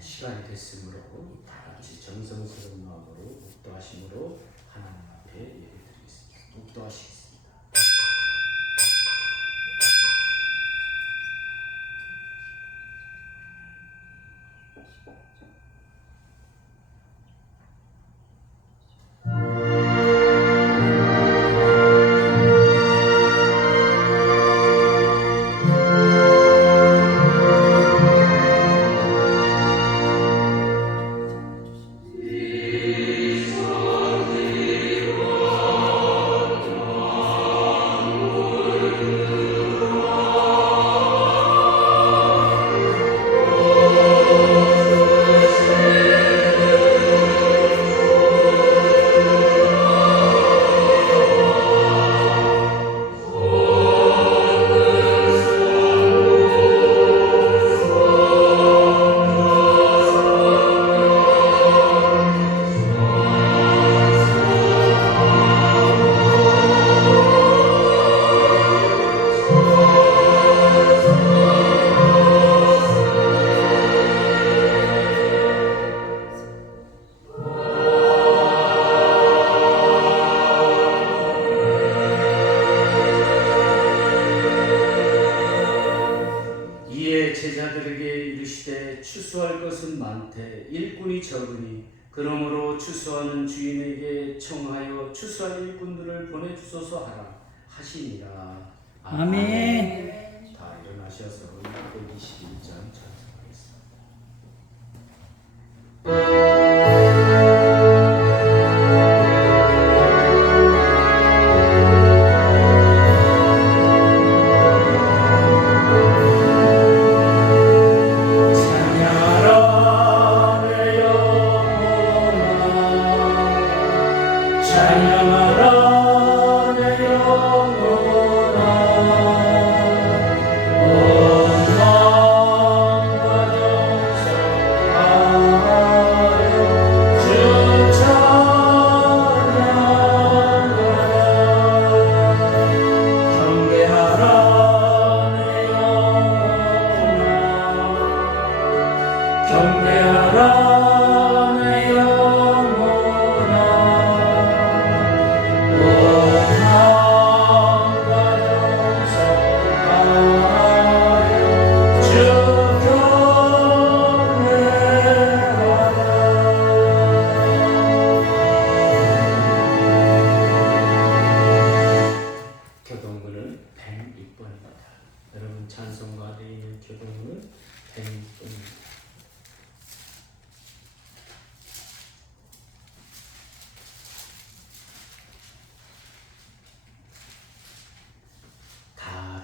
시간이 됐으므로 다 같이 정성스러운 마음으로 묵도하심으로 하나님 앞에 예배드리겠습니다. 묵도하시겠습니다. 추수할 것은 많되 일꾼이 적으니 그러므로 추수하는 주인에게 청하여 추수할 일꾼들을 보내주소서 하라 하시니라. 아멘. 다 일어나셔서 121장 찬송하겠습니다.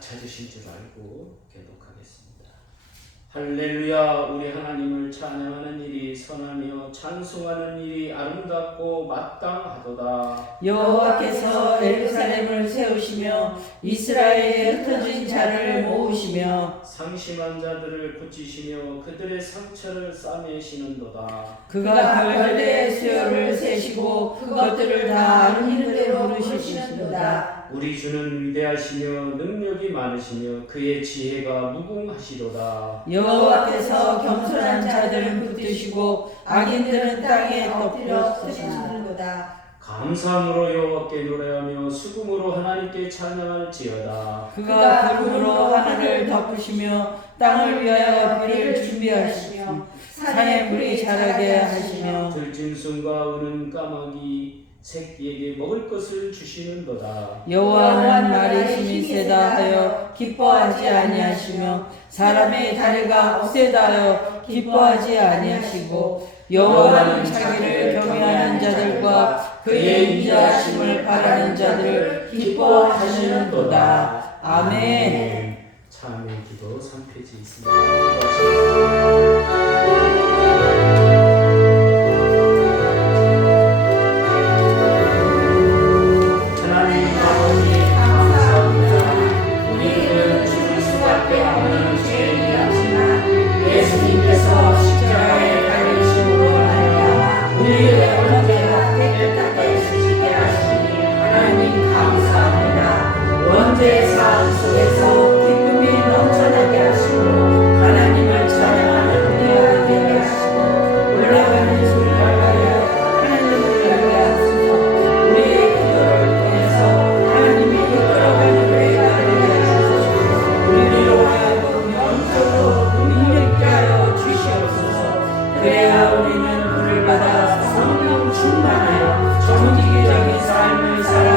찾으신 줄 알고 계독하겠습니다. 할렐루야. 우리 하나님을 찬양하는 일이 선하며 찬송하는 일이 아름답고 마땅하도다. 여호와께서 예루살렘을 세우시며 이스라엘에 흩어진 자를 모으시며 상심한 자들을 고치시며 그들의 상처를 싸매시는도다. 그가 별들의 수요를 세시고 그것들을 다 아름다운 대로 부르시는도다. 우리 주는 위대하시며 능력이 많으시며 그의 지혜가 무궁하시도다. 여호와께서 겸손한 자들을 붙드시고 악인들은 땅에 엎드려 쓰시는도다. 감사함으로 여호와께 노래하며 수금으로 하나님께 찬양할지어다. 그가 구름으로 하늘을 덮으시며 땅을 위하여 비를 준비하시며 산에 물이 자라게 하시며 들짐승과 우는 까마귀 새끼에게 먹을 것을 주시는도다. 여호와는 말이 힘이 세다 하여 기뻐하지 아니하시며 사람의 다리가 세다 하여 기뻐하지 아니하시고 여호와는 자기를 경외하는 자들과 그의 인자하심을 바라는 자들을 기뻐하시는도다. 아멘. 참의 기도 3페이지 있습니다. 원죄의 삶 속에서 기쁨이 넘쳐나게 하시고 하나님을 찬양하는 그래야 우리는 불을 받아 성령 충만하여 정직이적인 삶을 살아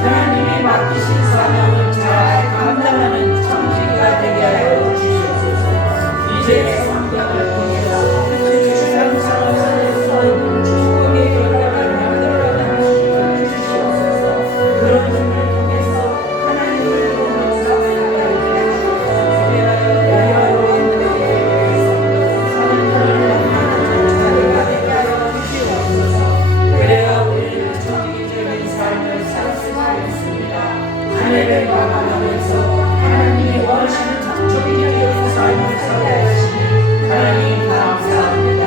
하나님이 맡기신 사명을 잘 감당하는 정직이가 되게 하여 주시옵소서. 이제 성경을 통해서 세상 상황에서 축복의 결과를 만들어가는 주님을 주시옵소서. 그런 힘을 통해서 하나님을 보는 사회를 가르쳐 주시옵소서. 위하여 그래야 우리는 정직이적인 삶을 살 수가 있습니다. 하늘을 바라보면서 하나님이 원하시는 정직이적인 삶을 살아야 하시니 하나님 감사합니다.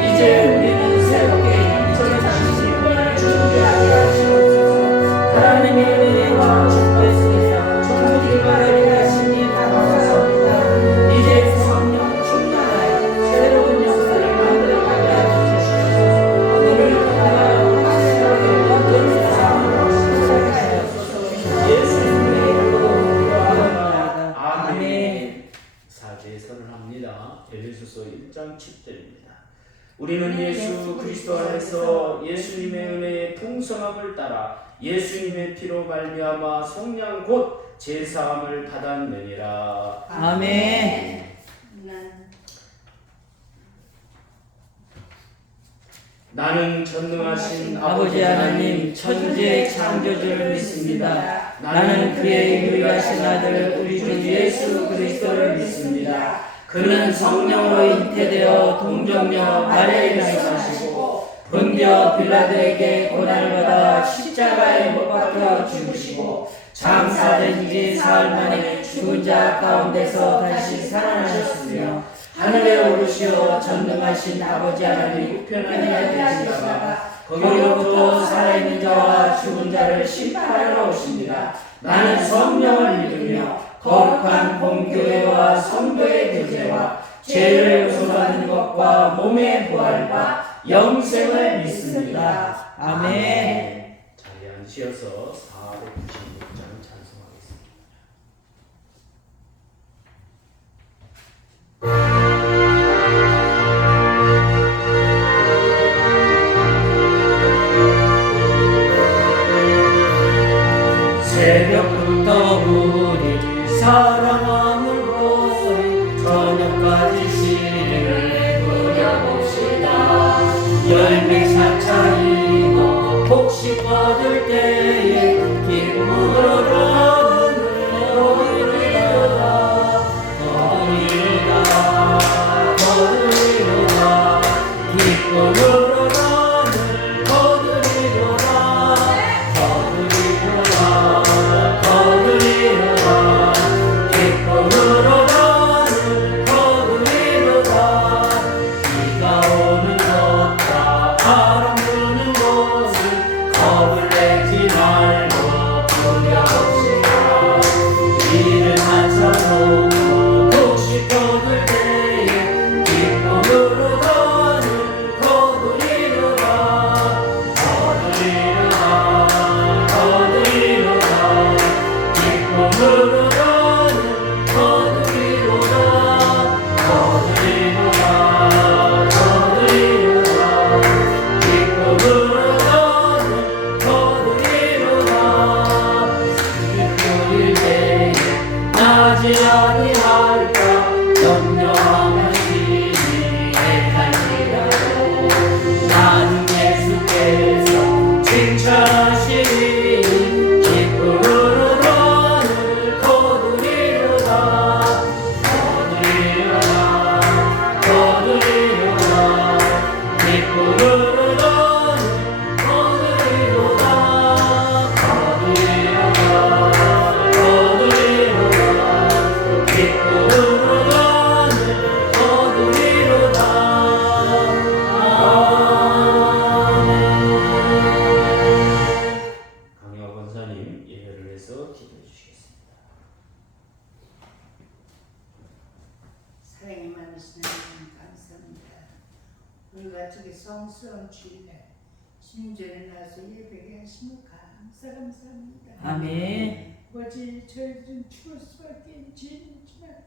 이제 우리는 새롭게 2030년을 준비하게 하시옵소서. 하나님의 은혜와 축복 속에서 정직과 되게 하시니 감사합니다. 이제 성령 충만하여 새로운 역사를 만들어가게 하시옵소서. 오늘 통하여 확실하게 어떤 세상으로 살게 하옵소서. 예수님의 이름으로 기도합니다. 아멘. 사죄 선언합니다. 에베소서 1장 10절입니다. 우리는 예수 그리스도 안에서 예수님의 은혜의 풍성함을 따라 예수님의 피로 말미암아 성령 곧 제사함을 받았느니라. 아멘. 나는 전능하신 아버지 하나님 천지의 창조주를 믿습니다. 나는 그의 유일하신 아들 우리 주 예수 그리스도를 믿습니다. 그는 성령으로 잉태되어 동정녀 마리아에게 사시고 본디오 빌라도에게 고난을 받아 십자가에 못 박혀 죽으시고 장사된 지 사흘 만에 죽은 자 가운데서 다시 살아나셨으며 하늘에 오르시어 전능하신 아버지 하나님 우편에 계시다가 거기로부터 살아있는 자와 죽은 자를 심판하러 오십니다. 나는 성령을 믿으며 거룩한 본교회와 성도의 교제와 죄를 용서받는 것과 몸의 부활과 영생을 믿습니다. 아멘. 자리에 앉으셔서 496장 찬송하겠습니다. 새벽부터 우리 사랑함을 보리 저녁까지 시를 부려봅시다. 열매샷 차이고 곡식 거둘 때에 기쁨으로 눈을 거두리로다 거두리로다 거두리로다 기쁨으로 눈을 거두리로다 거두리로다 거두리로다 기쁨으로 너를 거두리로다. 비가 오는 곳과 바람 부는 곳을 겁을 내지 말고 부려봅시다. 이른 한참 놓고 곡식 거둘 때에 기쁨으로 너를 거두리로다 거두리로다 거두리로다 기쁨으로 너를 거두리로다 거두리로다 거두리로다 기쁨으로 너를 거두리로다. 일요일 때에 나지 아니할까 염려하면 심히 애탈지라도 나는 예수께서 칭찬하시니 기쁨으로 너를 거두리로다 거두리로다 거두리로다 기쁨으로 너를 거두리로다 거두리로다 거두리로다 기쁨으로 너를 거두리로다. 강혜화 권사님 예배를 해서 기도해 주시겠습니다. 사랑이 많으신 하나님 감사합니다. 우리가 저기 성스러운 주일날 신전에 나서 예배하게 하시며 감사합니다. 아멘. 아버지 저희들은 죽을 수밖에 죄인이지만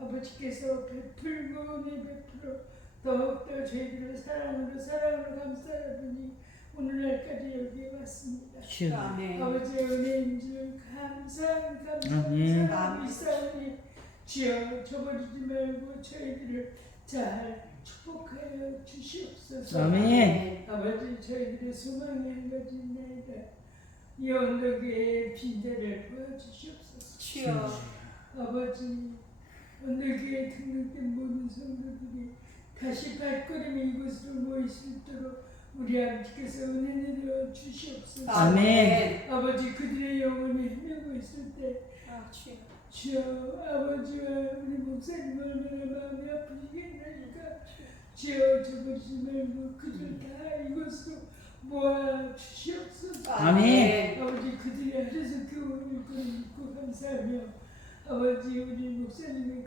아버지께서 베풀고 은혜 베풀어 더욱더 저희들을 사랑으로 감싸주니 오늘날까지 여기에 왔습니다. 주여. 아멘. 아버지의 은혜인 줄 감사합니다. 아멘. 감사합니다. 주여 저버리지 말고 저희들을 잘 축복하여 주시옵소서. 아멘. 아버지 저희들의 소망이 한 가지 있나이다. 이 언덕의 빈대를 보여주시옵소서. 주여. 아버지 언덕에 등록된 모든 성도들이 다시 발걸음이 이곳으로 모일 수 있도록 우리 아버지께서 은혜 내려 주시옵소서. 아멘. 아버지 그들의 영혼이 헤매고 있을 때 아, 주여. 주여 아버지와 우리 목사님 얼마나 마음이 아프시겠나이까. 주여 저버리지 말고 그들 다 이곳으로 모아 주시옵소서. 아멘. 아버지 그들이 하루서 교훈을 믿고 감사하며 아버지 우리 목사님의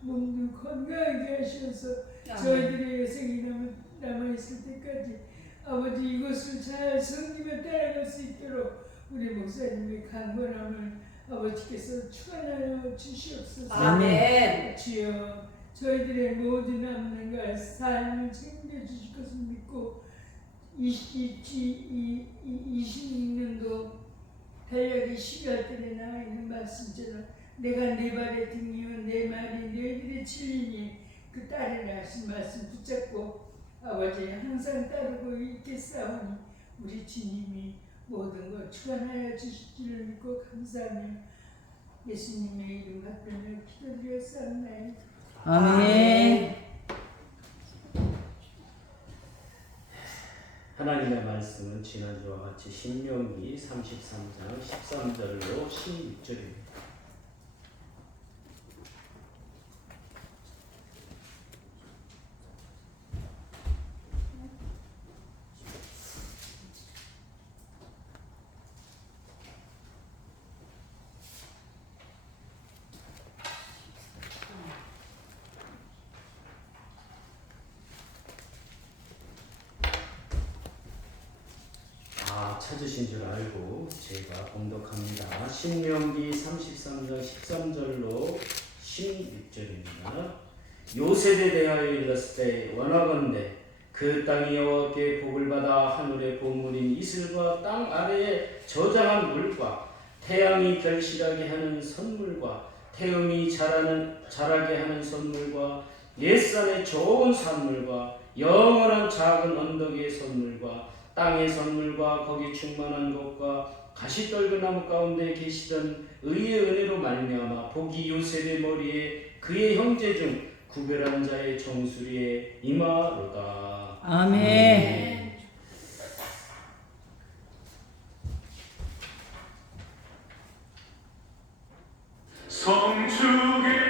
몸도 건강하게 하셔서 저희들의 여생이 남아있을 때까지 아버지 이것을 잘 섬기며 따라갈 수 있도록 우리 목사님의 강건함을 아버지께서 축원하여 주시옵소서. 아멘. 주여 저희들의 모든 남는과 삶을 책임져 주실 것을 믿고 26년도 달력이 12월 달에 나와 있는 말씀처럼 내가 네 발의 등이요 내 말이 너희들의 진리니 그 따르라 하신 말씀 붙잡고 아버지 항상 따르고 있겠사오니 우리 주님이 모든 것 축원하여 주실 줄을 믿고 감사하며 예수님의 이름 받들며 기도드렸사옵나이다. 아멘. 하나님의 말씀은 지난주와 같이 신명기 33장 13절로 16절입니다. 찾으신 줄 알고 제가 봉독합니다. 신명기 33장 13절로 16절입니다. 요셉에 대하여 일렀을 때 원하건대 그 땅이 여호와께 복을 받아 하늘의 보물인 이슬과 땅 아래에 저장한 물과 태양이 결실하게 하는 선물과 태음이 자라게 하는 선물과 옛산의 좋은 산물과 영원한 작은 언덕의 선물과 땅의 선물과 거기 충만한 것과 가시떨그 나무 가운데 계시던 의의 은혜로 말미암아 복이 요셉의 머리에 그의 형제 중 구별한 자의 정수리에 임하로다. 아멘. 성축에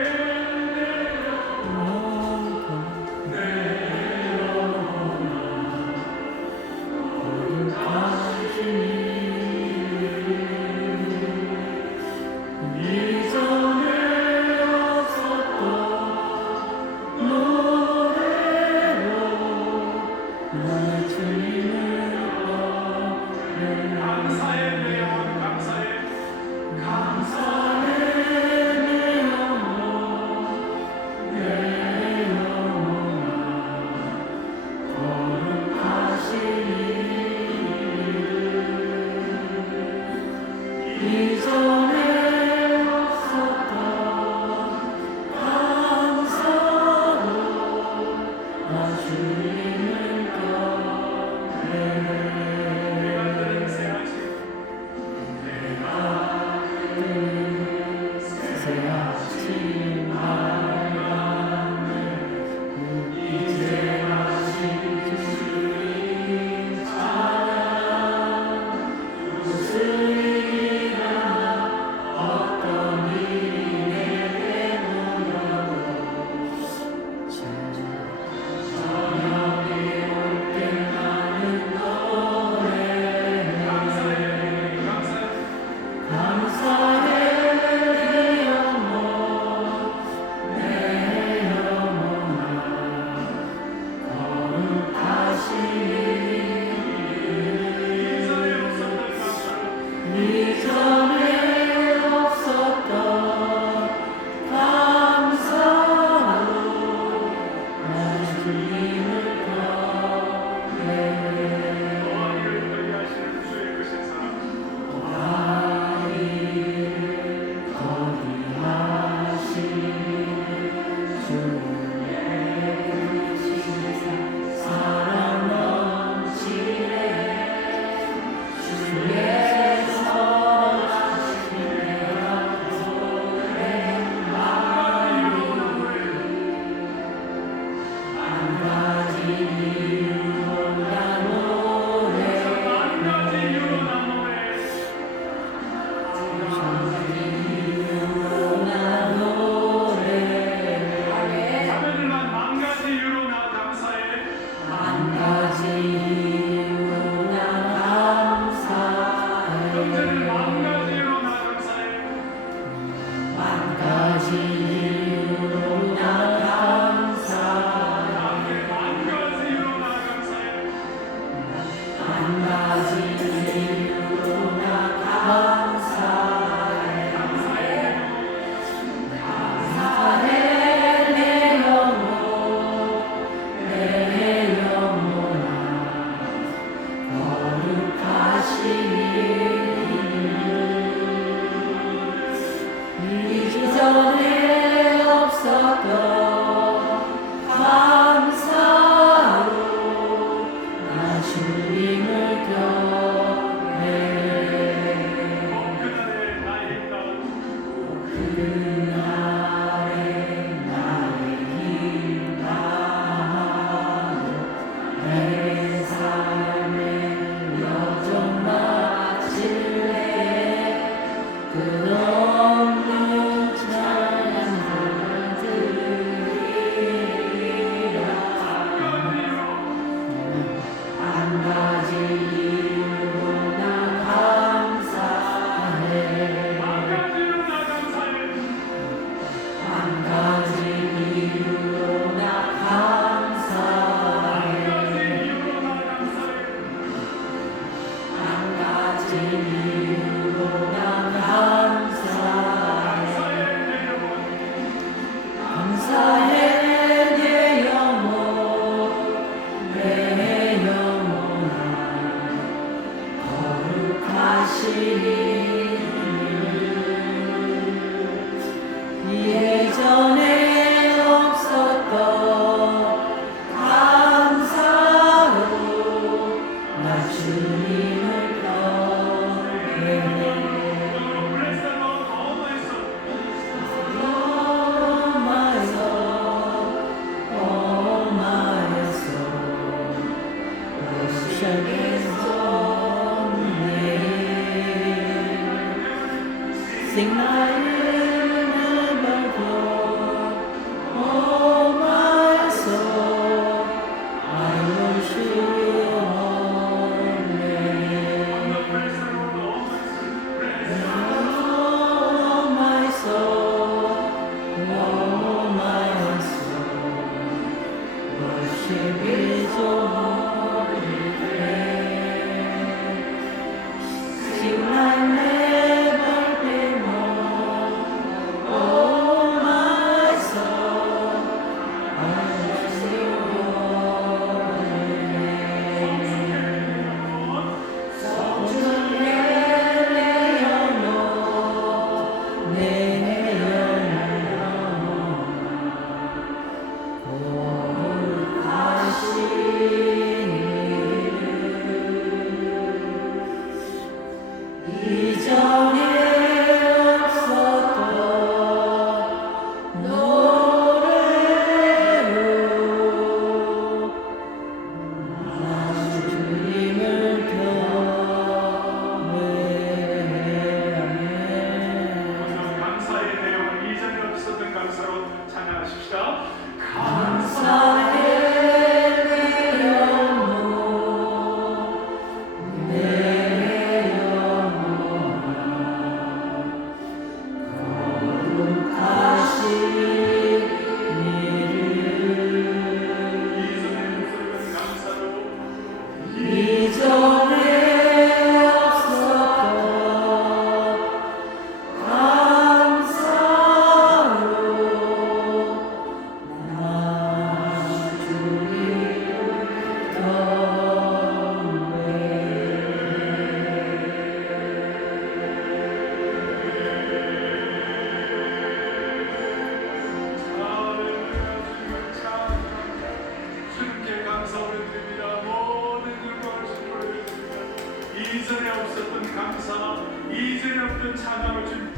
이전에 없었던 감사, 이전에 없던 찬양을 준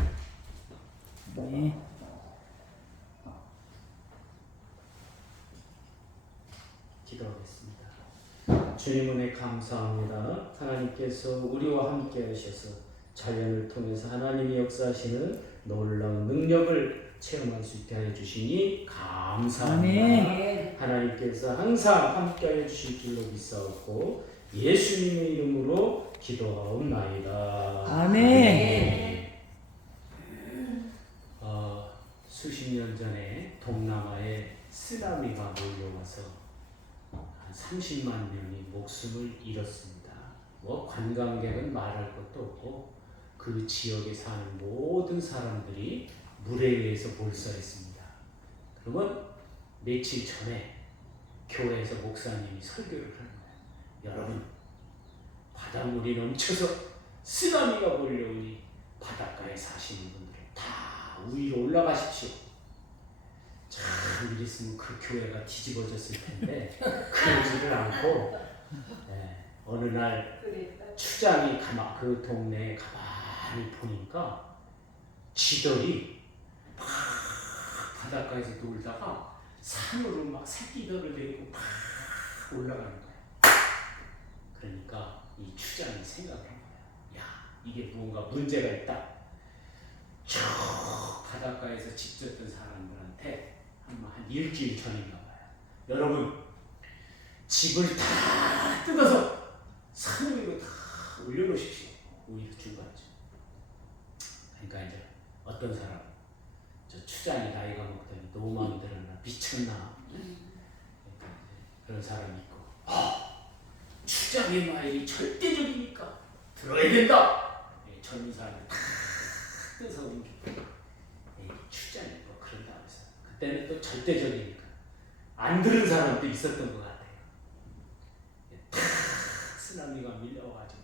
네. 기도하겠습니다. 주님 은혜 감사합니다. 하나님께서 우리와 함께 하셔서 자연을 통해서 하나님이 역사하시는 놀라운 능력을 체험할 수 있게 하여 주시니 감사합니다. 아멘. 하나님께서 항상 함께 하여 주실 줄로 믿사옵고 예수님의 이름으로 기도하옵나이다. 아멘. 수십 년 전에 동남아에 쓰나미가 몰려와서 한 30만 명이 목숨을 잃었습니다. 뭐 관광객은 말할 것도 없고 그 지역에 사는 모든 사람들이 물에 의해서 몰살했습니다. 그러면 며칠 전에 교회에서 목사님이 설교를 하는 거예요. 여러분, 바닷물이 넘쳐서 쓰나미가 몰려오니 바닷가에 사시는 분들은 다 위로 올라가십시오. 참 이랬으면 그 교회가 뒤집어졌을 텐데 그러지를 않고 어느 날 추장이 그 동네에 가만히 보니까 쥐들이 막 바닷가에서 놀다가 산으로 막 새끼들을 데리고 막 올라가는 거야. 그러니까 이 추장이 생각한 거야. 야, 이게 뭔가 문제가 있다. 쭉 바닷가에서 집 졌던 사람들한테 한 일주일 전인가 봐요. 여러분, 집을 다 뜯어서 산 위로 다 올려놓으십시오. 오히려 중간쯤. 그러니까 이제 어떤 사람, 저 추장이 나이가 먹더니 너무 마음에 들었나, 미쳤나. 그러니까 그런 사람이 있고, 추장의 말이 절대적이니까 들어야 된다. 젊은 사람이 다 뜯어서 옮기고, 추장이 뭐 그런다 해서 그때는 또 절대적이니까 안 들은 사람도 있었던 것 같아요. 탁 쓰나미가 밀려와가지고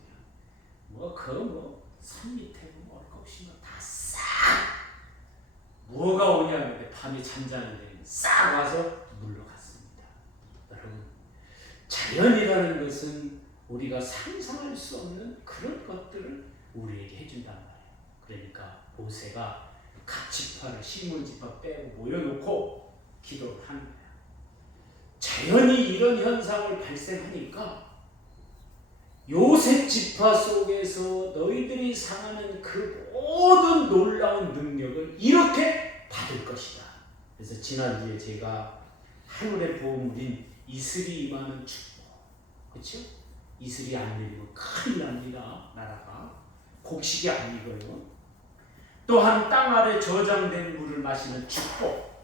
산 밑에 올 것 없이 다 싹 뭐가 오냐는데 밤에 잠자는데 싹 와서 물러갔습니다. 여러분, 자연이라는 것은 우리가 상상할 수 없는 그런 것들을 우리에게 해준단 말이에요. 그러니까 모세가 각 지파를 신문지파 빼고 모여놓고 기도를 하는 거예요. 자연이 이런 현상을 발생하니까 요셉 지파 속에서 너희들이 상하는 그 모든 놀라운 능력을 이렇게 받을 것이다. 그래서 지난주에 제가 하늘의 보물인 이슬이 임하는 축복, 그렇죠? 이슬이 안 내리면 큰일 납니다. 나라가 곡식이 안 익어요. 또한 땅 아래 저장된 물을 마시는 축복.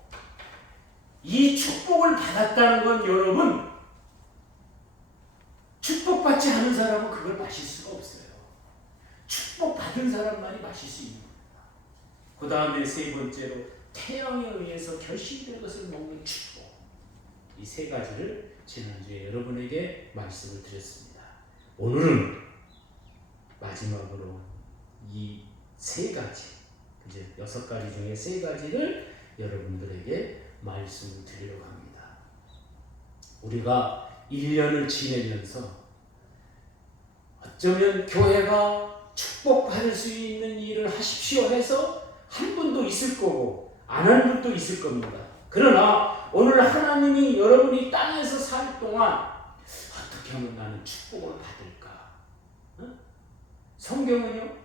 이 축복을 받았다는 건 여러분 사람은 그걸 마실 수가 없어요. 축복받은 사람만이 마실 수 있는 겁니다. 그 다음에 세 번째로 태양에 의해서 결실된 것을 먹는 축복. 이 세 가지를 지난주에 여러분에게 말씀을 드렸습니다. 오늘은 마지막으로 이 세 가지, 이제 6가지 중에 세 가지를 여러분들에게 말씀을 드리려고 합니다. 우리가 1년을 지내면서 어쩌면 교회가 축복받을 수 있는 일을 하십시오 해서 한 분도 있을 거고 안 한 분도 있을 겁니다. 그러나 오늘 하나님이 여러분이 땅에서 살 동안 어떻게 하면 나는 축복을 받을까? 성경은요,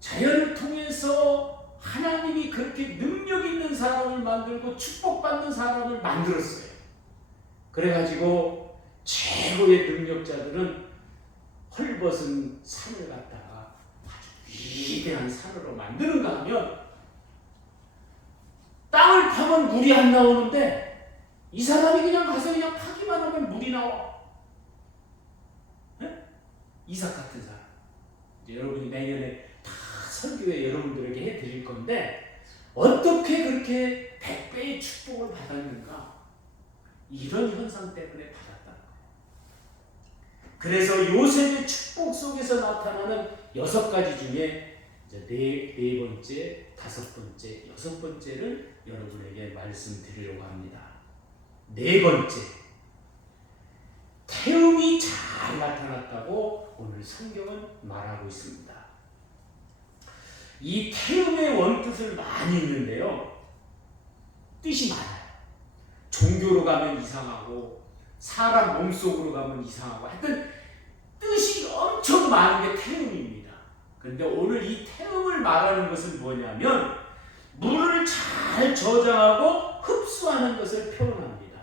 자연을 통해서 하나님이 그렇게 능력 있는 사람을 만들고 축복받는 사람을 만들었어요. 그래가지고 최고의 능력자들은 헐벗은 산을 갖다가 아주 위대한 산으로 만드는가 하면 땅을 파면 물이 안 나오는데 이 사람이 그냥 가서 그냥 파기만 하면 물이 나와. 네? 이삭 같은 사람. 이제 여러분이 내년에 다 설교에 여러분들에게 해드릴 건데 어떻게 그렇게 100배의 축복을 받았는가? 이런 현상 때문에 받았다는 거예요. 그래서 요셉의 축복 속에서 나타나는 6가지 중에 이제 네 번째, 5번째, 6번째를 여러분에게 말씀드리려고 합니다. 4번째, 태음이 잘 나타났다고 오늘 성경은 말하고 있습니다. 이 태음의 원뜻을 많이 있는데요. 뜻이 많아요. 종교로 가면 이상하고 사람 몸속으로 가면 이상하고 하여튼 뜻이 엄청 많은 게 태음입니다. 그런데 오늘 이 태음을 말하는 것은 뭐냐면 물을 잘 저장하고 흡수하는 것을 표현합니다.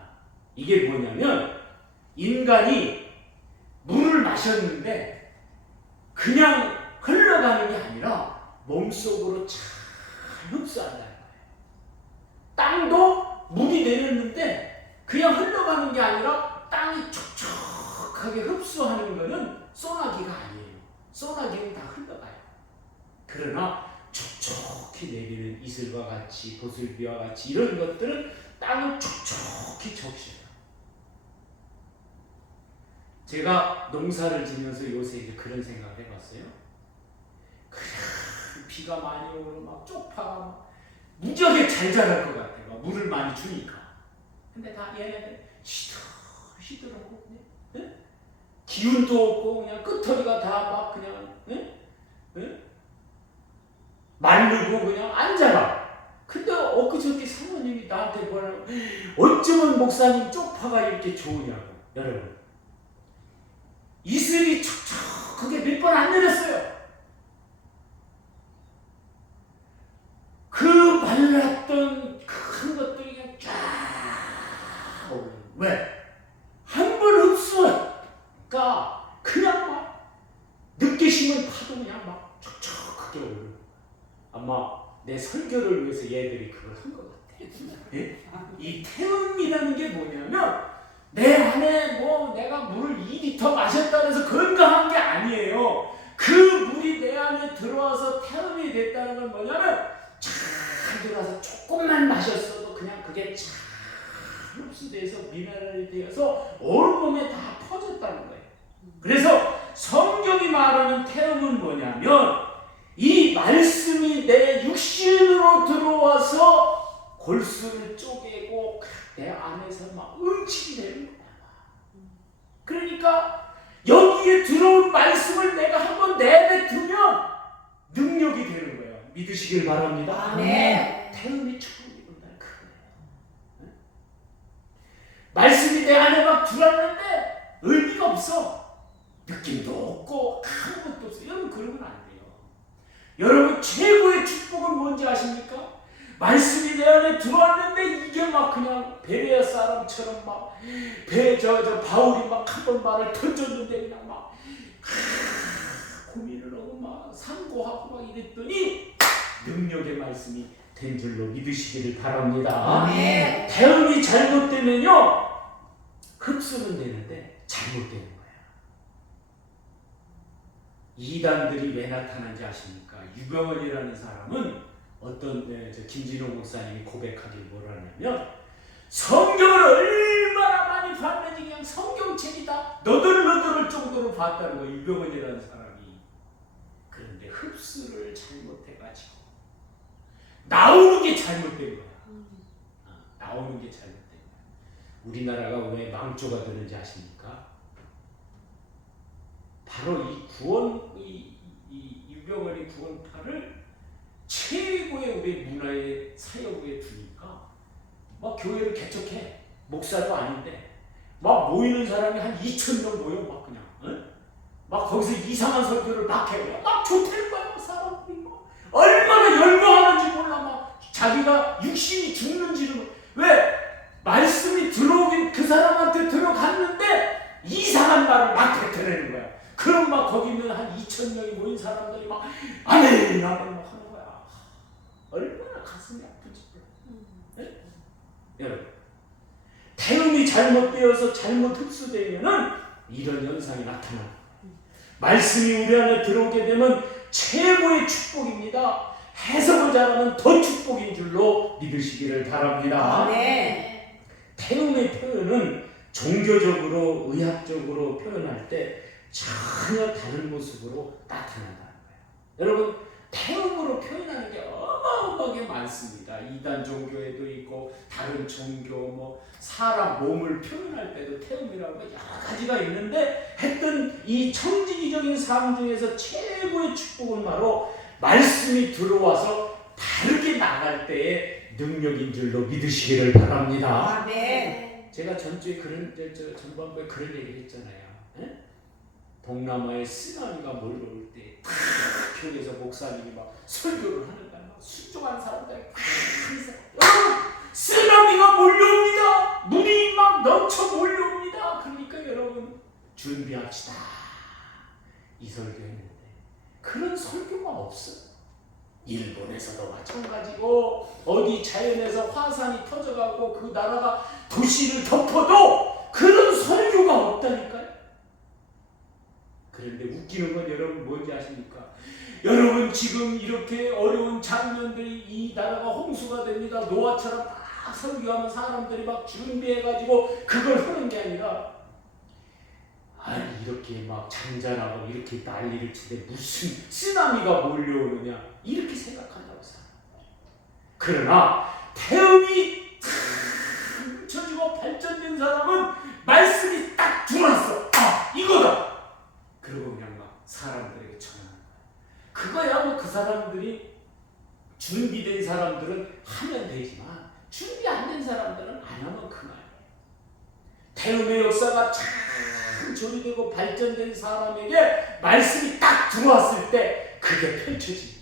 이게 뭐냐면 인간이 물을 마셨는데 그냥 흘러가는 게 아니라 몸속으로 잘 흡수한다는 거예요. 땅도 물이 내렸는데 그냥 흘러가는 게 아니라 땅이 촉촉하게 흡수하는 것은 소나기가 아니에요. 소나기는 다 흘러가요. 그러나 촉촉히 내리는 이슬과 같이 보슬비와 같이 이런 것들은 땅을 촉촉히 적셔요. 제가 농사를 지면서 요새 이제 그런 생각을 해봤어요. 그냥 비가 많이 오고 막 쪽파가 막 무지하게 잘 자랄 것 같아요. 막 물을 많이 주니까. 근데 다 얘네들 시들하고 네? 기운도 없고 그냥 끄터리가 다 막 그냥 마르고 그냥 안 자라. 근데 엊그저께 사모님이 나한테 뭐라고, 어쩌면 목사님 쪽파가 이렇게 좋으냐고. 여러분, 이슬이 촉촉하게 몇 번 안 내렸어요. 그 말랐던 큰 것들이 그냥 쫙 오르는. 왜? 한 번 흡수가 그냥 막 늦게 심은 파도 그냥 막 촉촉하게 오르는. 아마 내 설교를 위해서 얘들이 그걸 한 것 같아. 예? 이 태음이라는 게 뭐냐면 내 안에 뭐 내가 물을 2리터 마셨다 해서 건강한 게 아니에요. 그 물이 내 안에 들어와서 태음이 됐다는 건 뭐냐면 잘 들어와서 조금만 마셨어도 그냥 그게 잘 흡수돼서 미네랄이 되어서 온몸에 다 퍼졌다는 거예요. 그래서 성경이 말하는 태음은 뭐냐면 이 말씀이 내 육신으로 들어와서 골수를 쪼개고 내 안에서 막 음식이 되는 거야. 그러니까 여기에 들어온 말씀을 내가 한번 내뱉으면 능력이 되는 거예요. 믿으시길 바랍니다. 아멘. 태음이 축복이구나. 그거예요. 말씀이 내 안에 막 들어왔는데 의미가 없어. 느낌도 없고 아무것도 없어. 여러분 그러면 안 돼요. 여러분 최고의 축복은 뭔지 아십니까? 말씀이 내 안에 들어왔는데 이게 막 그냥 베레아 사람처럼 막 바울이 막 한 번 말을 던졌는데 그냥 막 고민을 하고 막 상고하고 막 이랬더니 능력의 말씀이 된 줄로 믿으시기를 바랍니다. 아멘. 태음이 잘못되면요 흡수는 되는데 잘못되는 거예요. 이단들이 왜 나타난지 아십니까? 유병원이라는 사람은 어떤 김진호 목사님이 고백하길 뭐라냐면 성경을 얼마나 많이 봤는지 그냥 성경책이다 너덜너덜할 정도로 봤다는 거예요. 유병원이라는 사람이. 그런데 흡수를 잘못해가지고 나오는 게 잘못된 거야. 나오는 게 잘못된 거야. 우리나라가 왜 망조가 되는지 아십니까? 바로 이 구원, 이 유병원의 구원파를 최고의 우리 문화의 사역에 두니까 막 교회를 개척해. 목사도 아닌데 막 모이는 사람이 한 2,000명 모여. 막 그냥 막 거기서 이상한 설교를 막 해. 막 좋다는 거야. 막 사람들이 막 얼마나 열광하는지 몰라. 막 자기가 육신이 죽는지를. 왜? 말씀이 들어오긴 그 사람한테 들어갔는데 이상한 말을 막 뱉어내는 거야. 그럼 막 거기 있는 한 2,000명이 모인 사람들이 막 아멘 아멘 막 하는 거야. 얼마나 가슴이 아프지. 네? 여러분, 태음이 잘못되어서 잘못 흡수되면은 이런 현상이 나타나. 말씀이 우리 안에 들어오게 되면 최고의 축복입니다. 해석을 잘하면 더 축복인 줄로 믿으시기를 바랍니다. 아멘. 태음의 표현은 종교적으로 의학적으로 표현할 때 전혀 다른 모습으로 나타난다는 거예요. 여러분, 태음으로 표현하는 게 어마어마하게 많습니다. 이단 종교에도 있고 다른 종교, 뭐 사람 몸을 표현할 때도 태음이라고 여러 가지가 있는데 했던 이 청지기적인 삶 중에서 최고의 축복은 바로 말씀이 들어와서 바르게 나갈 때의 능력인 줄로 믿으시기를 바랍니다. 아멘. 제가 전주에 전반부에 그런 얘기를 했잖아요. 에? 동남아에 쓰나미가 몰려올 때 교회에서 목사님이 막 설교를 하는 거야. 막 순종하는 사람들 여러분, 쓰나미가 몰려옵니다. 물이 막 넘쳐 몰려옵니다. 그러니까 여러분 준비합시다. 이 설교했는데 그런 설교가 없어요. 일본에서도 마찬가지고 어디 자연에서 화산이 터져가고 그 나라가 도시를 덮어도 그런 설교가 없다니까요. 그런데 웃기는 건 여러분 뭔지 아십니까? 여러분 지금 이렇게 어려운 장면들이 이 나라가 홍수가 됩니다. 노아처럼 막 설교하는 사람들이 막 준비해가지고 그걸 하는 게 아니라 아니 이렇게 막 잔잔하고 이렇게 난리를 치는데 무슨 쓰나미가 몰려오느냐 이렇게 생각한다고 생각합니다. 그러나 태음이 탁 쳐지고 발전된 사람은 말씀이 딱 들어왔어. 아 이거다. 그리고 그냥 막 사람들에게 전하는 거야. 그거야 뭐 그 사람들이 준비된 사람들은 하면 되지만 준비 안 된 사람들은 안 하면 그만이에요. 태음의 역사가 참 조리되고 발전된 사람에게 말씀이 딱 들어왔을 때 그게 펼쳐지는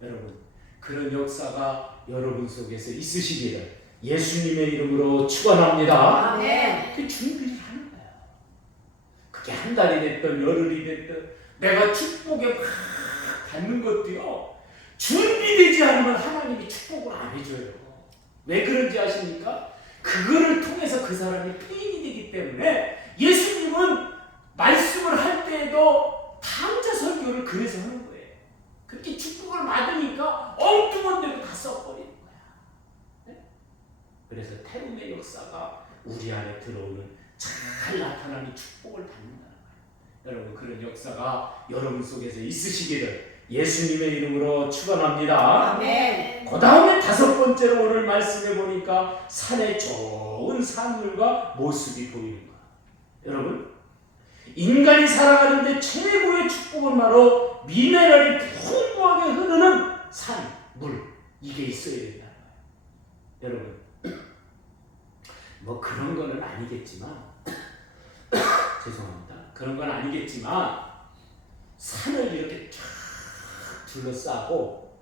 거예요. 여러분 그런 역사가 여러분 속에서 있으시기를 예수님의 이름으로 축원합니다. 아멘. 그 준비를 하는 거예요. 그게 한 달이 됐든 열흘이 됐든 내가 축복에 막 받는 것도요 준비되지 않으면 하나님이 축복을 안 해줘요. 왜 그런지 아십니까? 그거를 통해서 그 사람이 페인이 되기 때문에 예수님은 말씀을 할 때에도 탕자 설교를 그래서 하는 거예요. 그렇게 축복을 받으니까 엉뚱한 데로 다 써버리는 거야. 네? 그래서 태음의 역사가 우리 안에 들어오는 잘 나타나는 축복을 받는다는 거예요. 여러분 그런 역사가 여러분 속에서 있으시기를 예수님의 이름으로 축원합니다. 아멘. 그 다음에 다섯 번째로 오늘 말씀해 보니까 산의 좋은 산물과 모습이 보이는 거야. 여러분 인간이 살아가는데 최고의 축복은 바로 미네랄이 풍부하게 흐르는 산, 물 이게 있어야 된다는 거예요. 여러분 뭐 그런 거는 아니겠지만 죄송합니다. 그런 건 아니겠지만 산을 이렇게 쫙 둘러싸고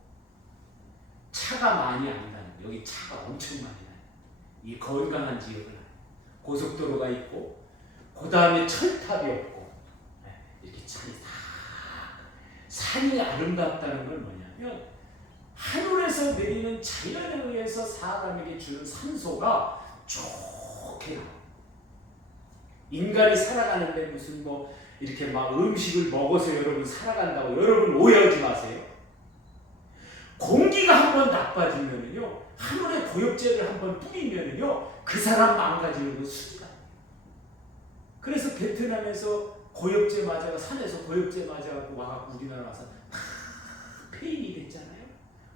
차가 많이 안 나요. 여기 차가 엄청 많이 나요. 이 건강한 지역은 아니에요. 고속도로가 있고 그 다음에 철탑이 없고 이렇게 산이 다 산이 아름답다는 건 뭐냐면 하늘에서 내리는 자연에 의해서 사람에게 주는 산소가 좋게 나와요. 인간이 살아가는데 무슨 뭐 이렇게 막 음식을 먹어서 여러분 살아간다고 여러분 오해하지 마세요. 공기가 한번 나빠지면은요, 하늘에 고엽제를 한번 뿌리면은요, 그 사람 망가지는 건 수치가 아니에요. 그래서 베트남에서 고엽제 맞아가 산에서 고엽제 맞아갖고 와갖고 우리나라 와서 다 폐인이 됐잖아요.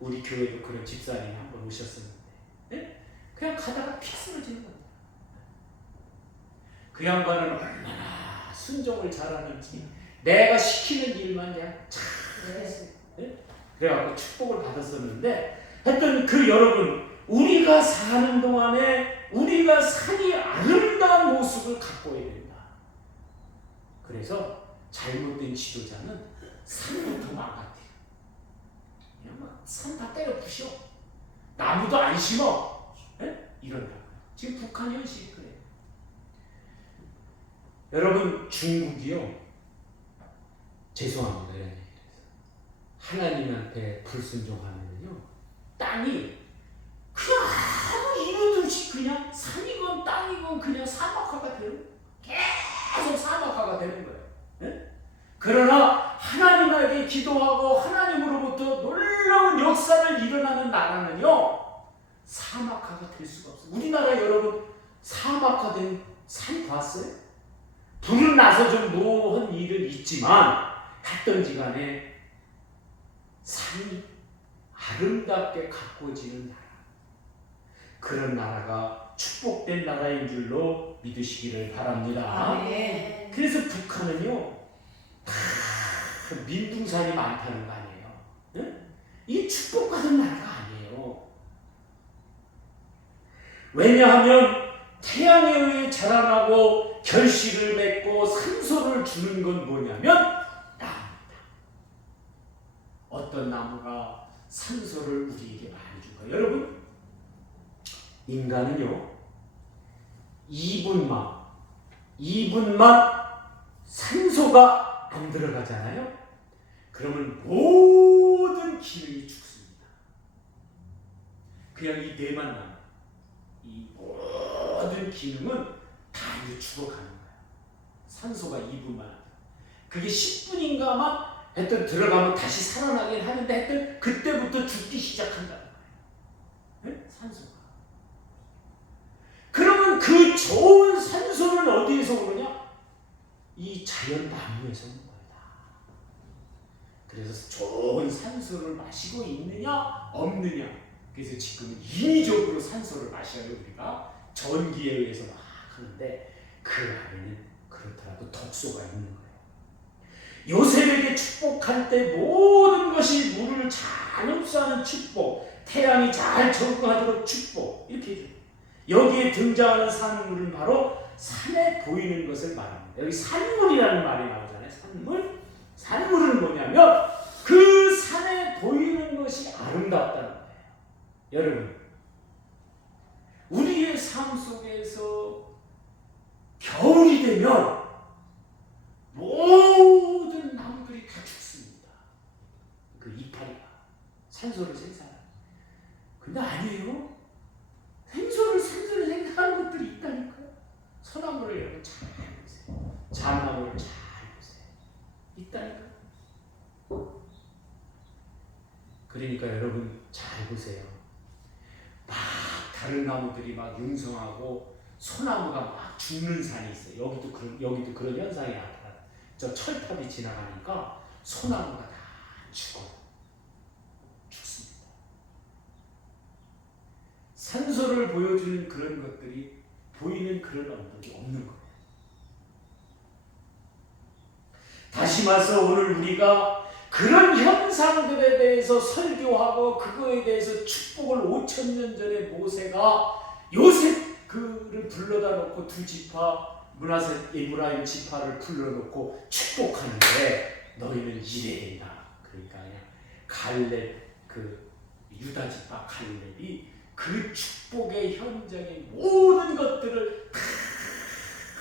우리 교회도 그런 집사님이 한번 오셨었는데, 네? 그냥 가다가 픽 쓰러지는 겁니다. 그 양반은 얼마나 순종을 잘하는지 내가 시키는 일만 그냥 잘 했어요. 네? 그래갖고 축복을 받았었는데, 하여튼 그 여러분, 우리가 사는 동안에 우리가 산이 아름다운 모습을 갖고 해야 된다. 그래서 잘못된 지도자는 산부터 망가뜨려. 그냥 막 산 다 때려 부셔. 나무도 안 심어. 네? 이런다고요. 지금 북한 현실이 그래요. 여러분, 중국이요, 죄송합니다 이런 얘기를 해서, 하나님한테 불순종하면요 땅이 그냥 아무 이유도 없이 그냥 산이건 땅이건 그냥 사막화가 되는 거예요. 계속 사막화가 되는 거예요. 네? 그러나 하나님에게 기도하고 하나님으로부터 놀라운 역사를 일어나는 나라는요 사막화가 될 수가 없어요. 우리나라 여러분 사막화된 산 봤어요? 불은 나서 좀 노한 일은 있지만 했던지 간에 산이 아름답게 가꿔지는 나라, 그런 나라가 축복된 나라인 줄로 믿으시기를 바랍니다. 아멘. 그래서 북한은요 다 민둥산이 많다는 거 아니에요. 네? 이 축복받은 나라가 아니에요. 왜냐하면 태양에 의해 자라나고 결실을 맺고 산소를 주는 건 뭐냐면 나무입니다. 어떤 나무가 산소를 우리에게 많이 줄까요? 여러분, 인간은요 2분만 산소가 안 들어가잖아요. 그러면 모든 기능이 죽습니다. 그냥 이 뇌만 남아요. 이 모든 기능은 다 이제 죽어가는 거예요. 산소가 2분만. 그게 10분인가만 하여튼 들어가면 다시 살아나긴 하는데 하여튼 그때부터 죽기 시작한다는 거예요. 네? 산소가. 그러면 그 좋은 산소는 어디에서 오느냐? 이 자연 나무에서 오는 거다. 그래서 좋은 산소를 마시고 있느냐 없느냐. 그래서 지금 인위적으로 산소를 마셔요. 우리가 전기에 의해서 막 하는데 그 안에는 그렇더라도 독소가 있는 거예요. 요셉에게 축복할 때 모든 것이 물을 잘 흡수하는 축복, 태양이 잘 적응하도록 축복, 이렇게 해줘요. 여기에 등장하는 산물은 바로 산에 보이는 것을 말합니다. 여기 산물이라는 말이 나오잖아요. 산물. 산물은 뭐냐면 그 산에 보이는 것이 아름답다는 거예요. 여러분, 우리의 삶 속에서 겨울이 되면 모든 나무들이 다 죽습니다. 그 이파리가 산소를 생산합니다. 근데 아니에요. 산소를 생산하는 것들이 있다니까요. 소나무를 여러분 잘 보세요. 잣나무를 잘 보세요. 있다니까요. 그러니까 여러분 잘 보세요. 막 다른 나무들이 막 융성하고 소나무가 막 죽는 산이 있어요. 여기도 그런 현상이 나타나요. 저 철탑이 지나가니까 소나무가 다 죽습니다. 산소를 보여주는 그런 것들이 보이는 그런 언덕이 없는 거예요. 다시 말해서 오늘 우리가 그런 현상들에 대해서 설교하고 그거에 대해서 축복을 5,000년 전에 모세가 요셉 그를 불러다 놓고 두 지파 므낫세 에브라임 지파를 불러놓고 축복하는데 너희는 이래야 된다. 그러니까 그냥 갈렙 그 유다 지파 갈렙이 그 축복의 현장의 모든 것들을 다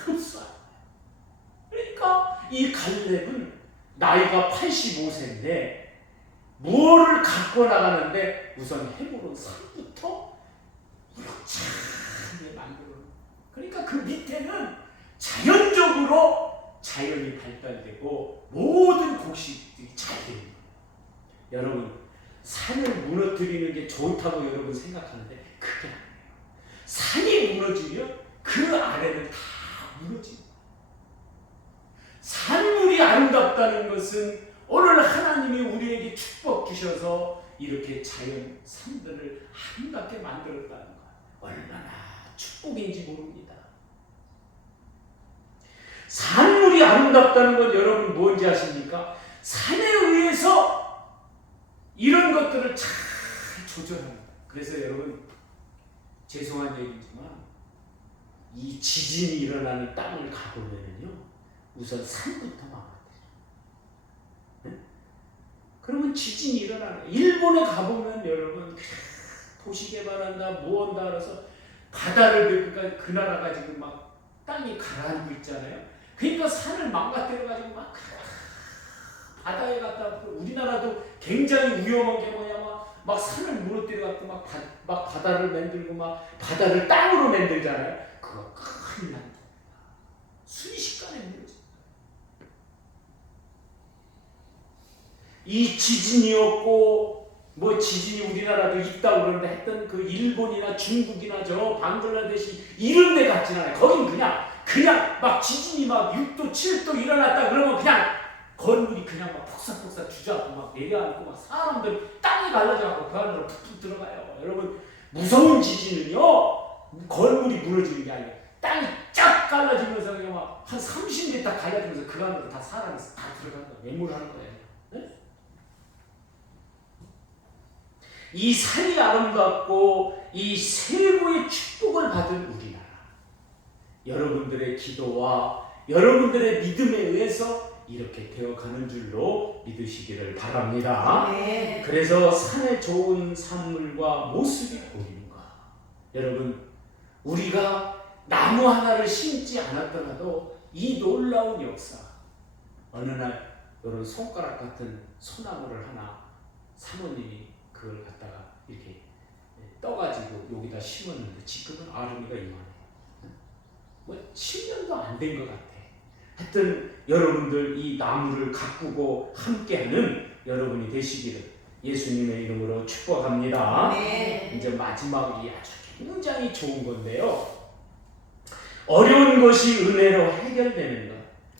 흡수한 거예요. 그러니까 이 갈렙은 나이가 85세인데 뭐를 갖고 나가는데 우선 헤브론 산부터 우렁차게 만들어. 그러니까 그 밑에는 자연적으로 자연이 발달되고 모든 곡식들이 잘 됩니다. 여러분, 산을 무너뜨리는 게 좋다고 여러분 생각하는데 그게 아니에요. 산이 무너지면 그 아래는 다 무너집니다. 산물이 아름답다는 것은 오늘 하나님이 우리에게 축복 주셔서 이렇게 자연 산들을 아름답게 만들었다는 것, 얼마나 축복인지 모릅니다. 산물이 아름답다는 건 여러분 뭔지 아십니까? 산에 의해서 이런 것들을 잘 조절합니다. 그래서 여러분, 죄송한 얘기지만 이 지진이 일어나는 땅을 가보면요, 우선 산부터 망가져요. 네? 그러면 지진이 일어나는, 일본에 가보면 여러분 도시 개발한다 무언다 그래서 바다를 뵙니까 그 나라가 지금 막 땅이 가라앉고 있잖아요. 그러니까 산을 망가뜨려가지고 막 바다에 갔다, 우리나라도 굉장히 위험한 게 뭐냐, 막 산을 무너뜨려갖고 막 바다를 만들고 막 바다를 땅으로 만들잖아요. 그거 큰일 납니다. 순식간에 무너집니다. 이 지진이었고 뭐 지진이 우리나라도 있다고 그러는데 했던 그 일본이나 중국이나 저 방글라데시 이런 데 같진 않아요. 거긴 그냥 막 지진이 막 6도 7도 일어났다 그러면 그냥 건물이 그냥 막 폭삭폭삭 주저앉고 막 내려앉고 막 사람들 땅이 갈라져갖고 그 안으로 푹푹 들어가요. 여러분, 무서운 지진은요 건물이 무너지는 게 아니에요. 땅이 쫙 갈라지면서 그냥 막 한 30m 갈라지면서 그 안으로 다 사람이 다 들어가는 거예요. 매몰하는 거예요. 네? 이 산이 아름답고 이 세고의 축복을 받은 우리나라, 여러분들의 기도와 여러분들의 믿음에 의해서 이렇게 되어가는 줄로 믿으시기를 바랍니다. 네. 그래서 산의 좋은 산물과 모습이 보이는가. 여러분, 우리가 나무 하나를 심지 않았더라도 이 놀라운 역사, 어느 날 여러분 손가락 같은 소나무를 하나 사모님이 그걸 갖다가 이렇게 떠가지고 여기다 심었는데 지금은 아름이가 이만해요. 뭐 10년도 안 된 것 같아. 하여튼 여러분들 이 나무를 가꾸고 함께하는 여러분이 되시기를 예수님의 이름으로 축복합니다. 네. 이제 마지막이 아주 굉장히 좋은 건데요. 어려운 것이 은혜로 해결되는 것.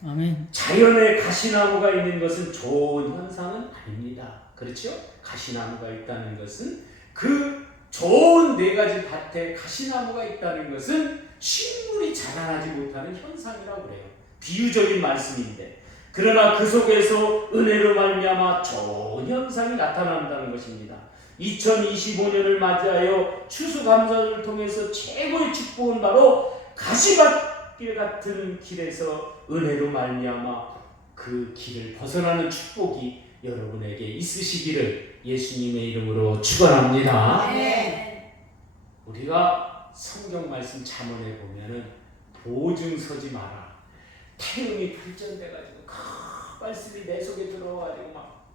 아멘. 자연에 가시나무가 있는 것은 좋은 현상은 아닙니다. 그렇죠? 가시나무가 있다는 것은, 그 좋은 네 가지 밭에 가시나무가 있다는 것은 식물이 자라나지 못하는 현상이라고 그래요. 비유적인 말씀인데, 그러나 그 속에서 은혜로 말미암아 좋은 현상이 나타난다는 것입니다. 2025년을 맞이하여 추수감사를 통해서 최고의 축복은 바로 가시밭길 같은 길에서 은혜로 말미암아 그 길을 벗어나는 축복이 여러분에게 있으시기를 예수님의 이름으로 축원합니다. 네. 우리가 성경 말씀 잠언에 보면은 보증 서지 마라. 태음이 발전돼가지고 말씀이 내 속에 들어와가지고 막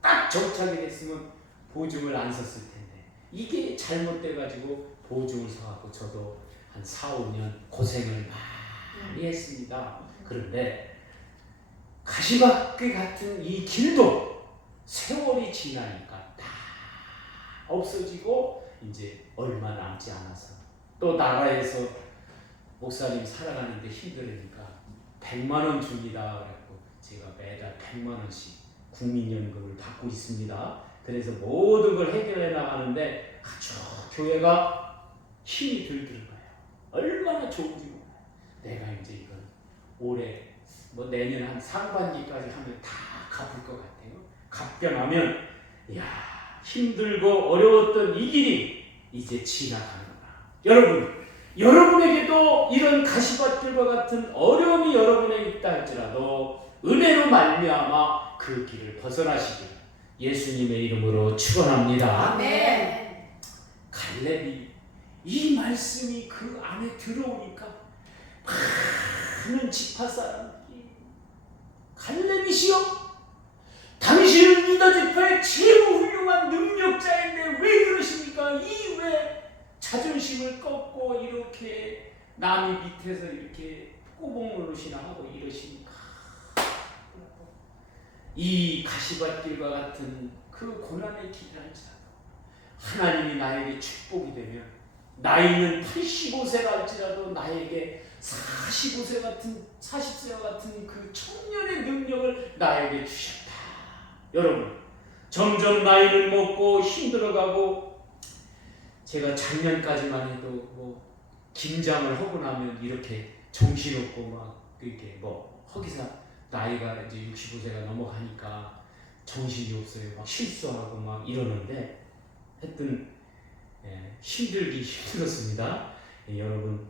딱 정착이 됐으면 보증을 안 섰을 텐데, 이게 잘못돼가지고 보증을 서갖고 저도 한 4, 5년 고생을 많이 했습니다. 그런데 가시밭길 같은 이 길도 세월이 지나니까 다 없어지고 이제 얼마 남지 않아서, 또 나라에서 목사님 살아가는데 힘들으니까 100만 원 줍니다. 그래갖고 제가 매달 100만 원씩 국민연금을 받고 있습니다. 그래서 모든 걸 해결해 나가는데 아주 교회가 힘이 들더라고요. 얼마나 좋은지 몰라요. 내가 이제 이건 올해 뭐 내년 한 상반기까지 하면 다 갚을 것 같아요. 갚게 나면 야, 힘들고 어려웠던 이 길이 이제 지나가는구나. 여러분에게도 이런 가시밭길과 같은 어려움이 여러분에게 있다 할지라도 은혜로 말미암아 그 길을 벗어나시길 예수님의 이름으로 축원합니다. 아멘. 갈렙이 이 말씀이 그 안에 들어오니까 많은 지파 사람들이 갈렙이시여, 당신은 유다 지파의 최고 훌륭한 능력자인데 왜 그러십니까? 이 왜 자존심을 꺾고 이렇게 남이 밑에서 이렇게 꼬복 노릇이나 하고 이러시니까 이 가시밭길과 같은 그 고난의 길을 할지라도 하나님이 나에게 축복이 되면 나이는 85세가 할지라도 나에게 40세와 같은 그 청년의 능력을 나에게 주셨다. 여러분, 점점 나이를 먹고 힘들어가고 제가 작년까지만 해도 뭐 김장을 하고 나면 이렇게 정신없고 막 이렇게 뭐 허기사 나이가 이제 65세가 넘어가니까 정신이 없어요. 막 실수하고 막 이러는데 하여튼 힘들었습니다. 여러분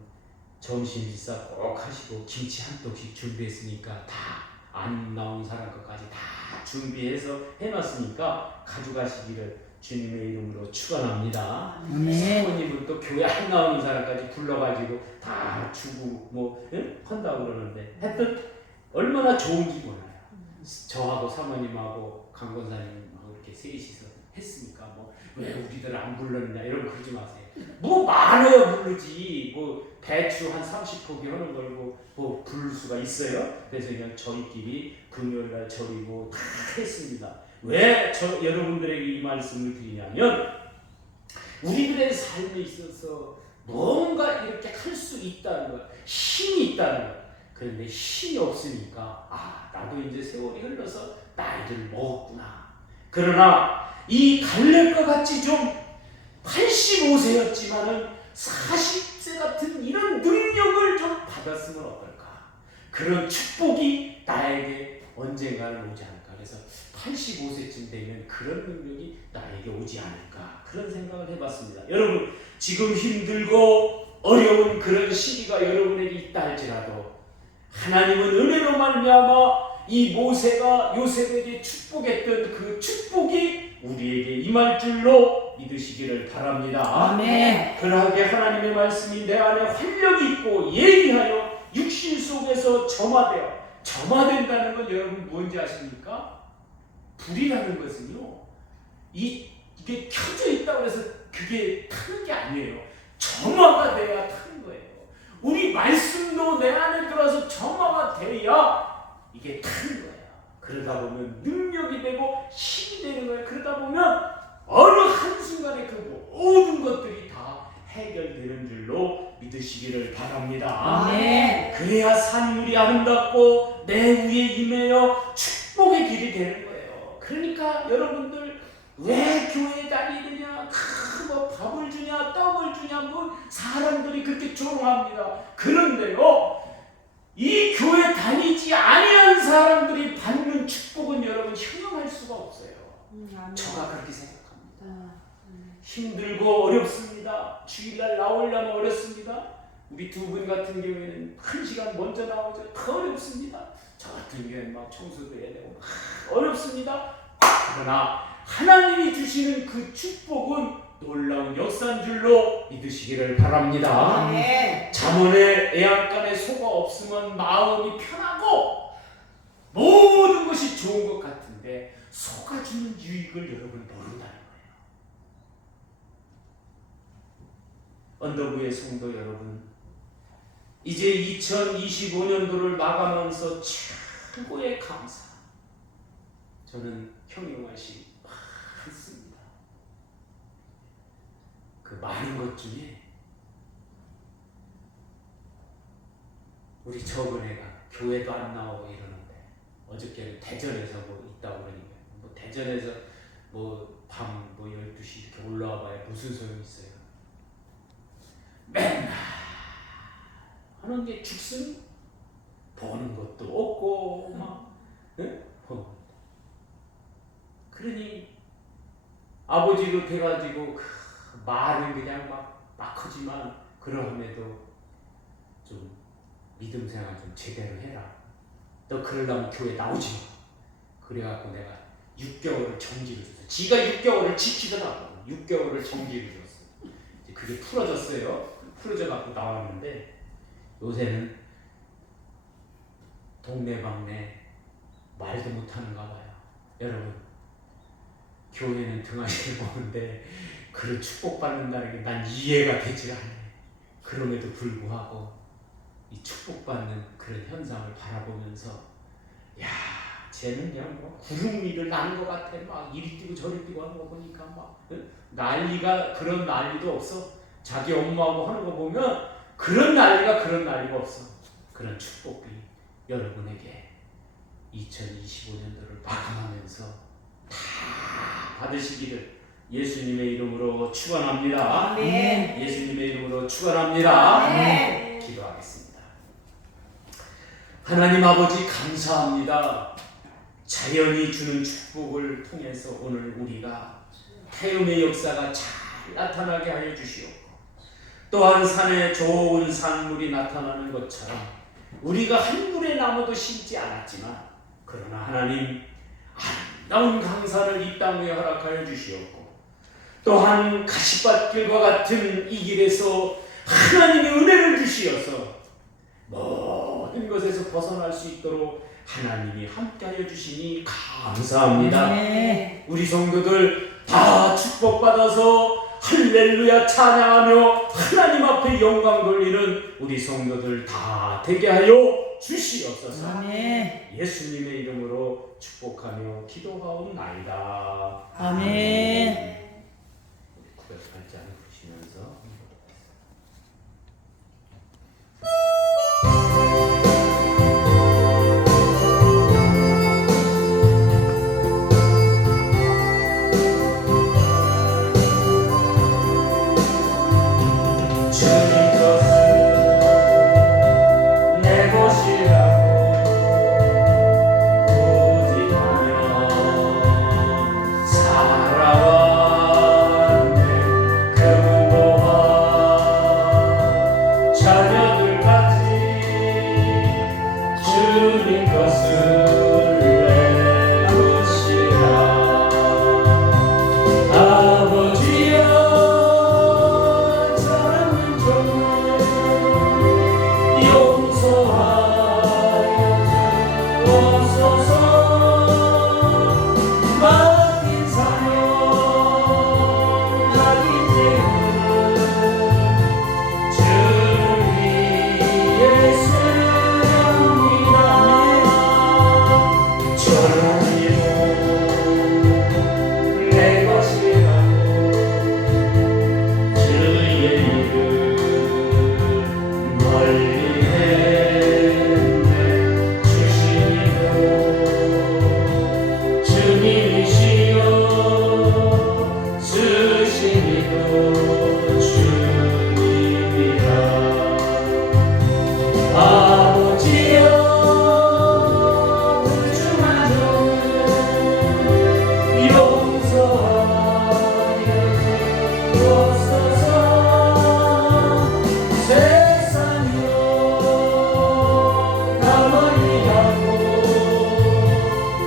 점심 식사 꼭 하시고 김치 한 독씩 준비했으니까 다 안 나온 사람 것까지 다 준비해서 해놨으니까 가져가시기를 주님의 이름으로 축원합니다. 아멘. 사모님은 또 교회 안 나오는 사람까지 불러가지고 다 주고 뭐 한다고 그러는데 하여튼 얼마나 좋은 기분이에요. 저하고 사모님하고 강 권사님하고 이렇게 셋이서 했으니까 뭐 왜 우리들 안 불렀냐 이런 거 그러지 마세요. 뭐 많아요 부르지 뭐 배추 한 30포기 하는 걸 뭐 부를 수가 있어요. 그래서 그냥 저희끼리 금요일날 절이고 다 했습니다. 왜 여러분들에게 이 말씀을 드리냐면 우리들의 삶에 있어서 뭔가 이렇게 할 수 있다는 것, 힘이 있다는 것. 그런데 힘이 없으니까 나도 이제 세월이 흘러서 나이를 먹었구나. 그러나 이 갈렙과 같이 좀 85세였지만은 40세 같은 이런 능력을 좀 받았으면 어떨까? 그런 축복이 나에게 언젠가는 오지 않을까? 그래서 85세쯤 되면 그런 능력이 나에게 오지 않을까? 그런 생각을 해봤습니다. 여러분, 지금 힘들고 어려운 그런 시기가 여러분에게 있다 할지라도 하나님은 은혜로 말미암아 이 모세가 요셉에게 축복했던 그 축복이 우리에게 임할 줄로 믿으시기를 바랍니다. 아멘. 그러하게 하나님의 말씀이 내 안에 활력이 있고 예리하여 육신 속에서 점화된다는 건 여러분 뭔지 아십니까? 불이라는 것은요 이게 켜져 있다고 해서 그게 타는 게 아니에요. 점화가 돼야 타는 거예요. 우리 말씀도 내 안에 들어서 점화가 돼야 이게 타는 거예요. 그러다 보면 능력이 되고 힘이 되는 거예요. 그러다 보면 어느 한순간에 그 모든 것들이 다 해결되는 줄로 믿으시기를 바랍니다. 아멘. 그래야 산물이 아름답고 내 위에 임하여 축복의 길이 되는 거예요. 그러니까 여러분들 왜 교회에 다니느냐, 뭐 밥을 주냐, 떡을 주냐, 뭐 사람들이 그렇게 조롱합니다. 그런데요, 이 교회 다니지 아니한 사람들이 받는 축복은 여러분 형용할 수가 없어요. 저가 그렇게 생각합니다. 힘들고 어렵습니다. 주일날 나오려면 어렵습니다. 우리 두 분 같은 경우에는 1시간 먼저 나오죠. 더 어렵습니다. 저 같은 경우에는 막 청소도 해야 되고 어렵습니다. 그러나 하나님이 주시는 그 축복은 놀라운 역사인 줄로 믿으시기를 바랍니다. 아멘. 잠언에 애양간에 소가 없으면 마음이 편하고 모든 것이 좋은 것 같은데 소가 주는 유익을 여러분 모른다는 거예요. 언더부의 성도 여러분, 이제 2025년도를 마감하면서 최고의 감사, 저는 형용하시 많습니다. 그 많은 것 중에 우리 저번에가 교회도 안 나오고 이러는데 어저께는 대전에서 뭐 있다고 그러니까 뭐 대전에서 뭐 밤 뭐 12시 이렇게 올라와 봐야 무슨 소용이 있어요. 맨날 하는 게 죽순 보는 것도 없고 막 그러니 아버지로 돼가지고 말은 그냥 막 하지만 그러함에도 좀 믿음 생활 좀 제대로 해라. 너 그러려면 교회 나오지 마. 그래갖고 내가 6개월을 정지를 줬어. 지가 6개월을 지키더라고. 6개월을 정지를 줬어. 이제 그게 풀어졌어요. 풀어져갖고 나왔는데 요새는 동네방네 말도 못하는가 봐요. 여러분, 교회는 등하시를 보는데 그런 축복받는다는 게 난 이해가 되지 않아요. 그럼에도 불구하고 이 축복받는 그런 현상을 바라보면서 야, 쟤는 그냥 뭐 구름 위를 나는 것 같아. 막 이리 뛰고 저리 뛰고 하는 거 보니까 막 난리가 그런 난리도 없어. 자기 엄마하고 하는 거 보면 그런 난리가 없어. 그런 축복이 여러분에게 2025년도를 마감하면서 다 받으시기를 예수님의 이름으로 축원합니다. 아멘. 예수님의 이름으로 축원합니다. 아멘. 기도하겠습니다. 하나님 아버지 감사합니다. 자연이 주는 축복을 통해서 오늘 우리가 태음의 역사가 잘 나타나게 하여 주시옵고 또한 산에 좋은 산물이 나타나는 것처럼 우리가 한 물의 나무도 심지 않았지만 그러나 하나님 아름다운 강산을 이 땅에 허락하여 주시옵고 또한 가시밭길과 같은 이 길에서 하나님의 은혜를 주시어서 모든 것에서 벗어날 수 있도록 하나님이 함께하여 주시니 감사합니다. 네. 우리 성도들 다 축복받아서 할렐루야 찬양하며 하나님 앞에 영광 돌리는 우리 성도들 다 되게 하여 주시옵소서. 아멘. 예수님의 이름으로 축복하며 기도하옵나이다. 아멘. 우리 구별팔자를 부르시면서 주님 것은 내 것이라고 고집하며 살아왔네. 그분도와 자녀들까지 주님 것을 내 것이라. 아버지여 사랑은 정말 용서하여 주옵소서. 맡긴 사명 맡긴 죄는 주를 위해 쓰렵니다. 주님은 내 것이라고 주의 이름 멀리 했네. 주시니도 주님이시여 쓰시니도 주님이라. 아버지여 불중한 종을 용서하여 주옵소서. 세상으로 다 멀리하고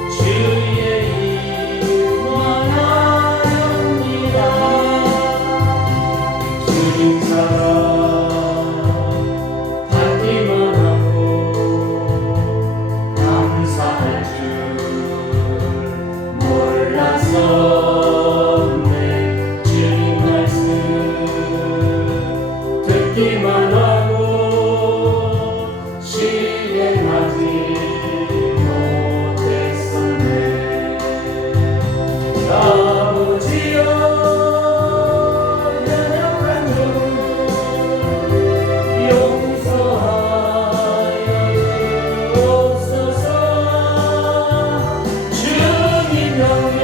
주의 이름만 하렵니다. 주님 사랑 받기만 하고 감사할 줄 몰랐었네. 주님 말씀 듣기만 하고 실행하지 못했었네. 아버지여 연약한 종을 용서하여 주옵소서. 주님 명령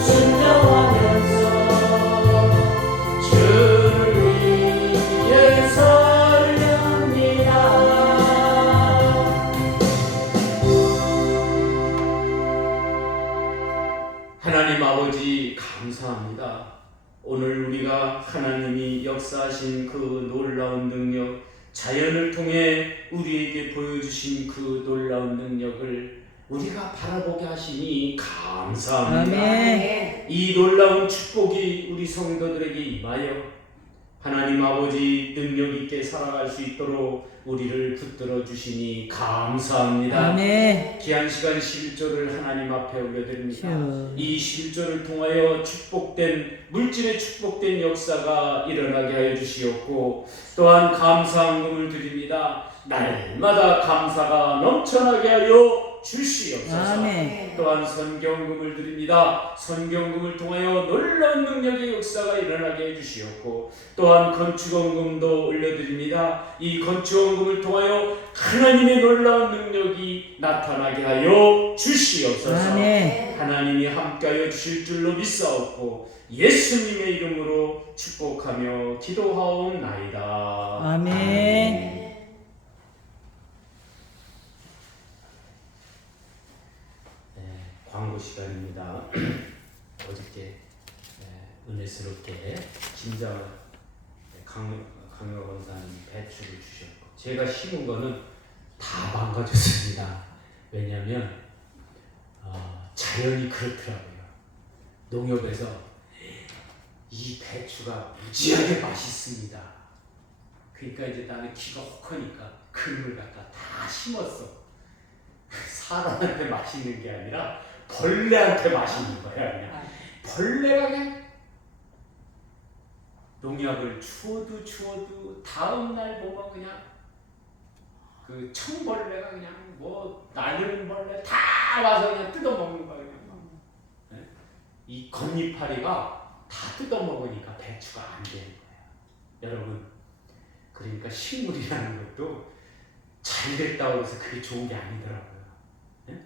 순종하면서 주를 위해 살렵니다. 하나님 아버지 감사합니다. 오늘 우리가 하나님이 역사하신 그 놀라운 능력, 자연을 통해 우리에게 보여주신 그 놀라운 능력을 우리가 바라보게 하시니 감사합니다. 아멘. 이 놀라운 축복이 우리 성도들에게 임하여 하나님 아버지 능력 있게 살아갈 수 있도록 우리를 붙들어 주시니 감사합니다. 아멘. 귀한 시간 11조를 하나님 앞에 올려드립니다. 주여. 이 11조를 통하여 축복된 물질의 축복된 역사가 일어나게 하여 주시옵고 또한 감사함을 드립니다. 날마다 감사가 넘쳐나게 하여 주시옵소서. 아멘. 또한 선경금을 드립니다. 선경금을 통하여 놀라운 능력의 역사가 일어나게 해주시옵고 또한 건축원금도 올려드립니다. 이 건축원금을 통하여 하나님의 놀라운 능력이 나타나게 하여 주시옵소서. 아멘. 하나님이 함께하여 주실 줄로 믿사옵고 예수님의 이름으로 축복하며 기도하옵나이다. 아멘. 광고 시간입니다. 어저께 은혜스럽게 김장 강여 권사님 배추를 주셨고 제가 심은 거는 다 망가졌습니다. 왜냐하면 자연이 그렇더라고요. 농협에서 이 배추가 무지하게 맛있습니다. 그러니까 이제 나는 키가 혹하니까 그걸 갖다 다 심었어. 사람한테 맛있는 게 아니라 벌레한테 맛있는 거야. 그냥 벌레가 그냥 농약을 추워도 다음날 보면 그냥 그 청벌레가 그냥 뭐 날리는 벌레 다 와서 그냥 뜯어먹는 거야. 그냥. 네? 이 건이파리가 다 뜯어먹으니까 배추가 안 되는 거야. 여러분 그러니까 식물이라는 것도 잘 됐다고 해서 그게 좋은 게 아니더라고요. 네?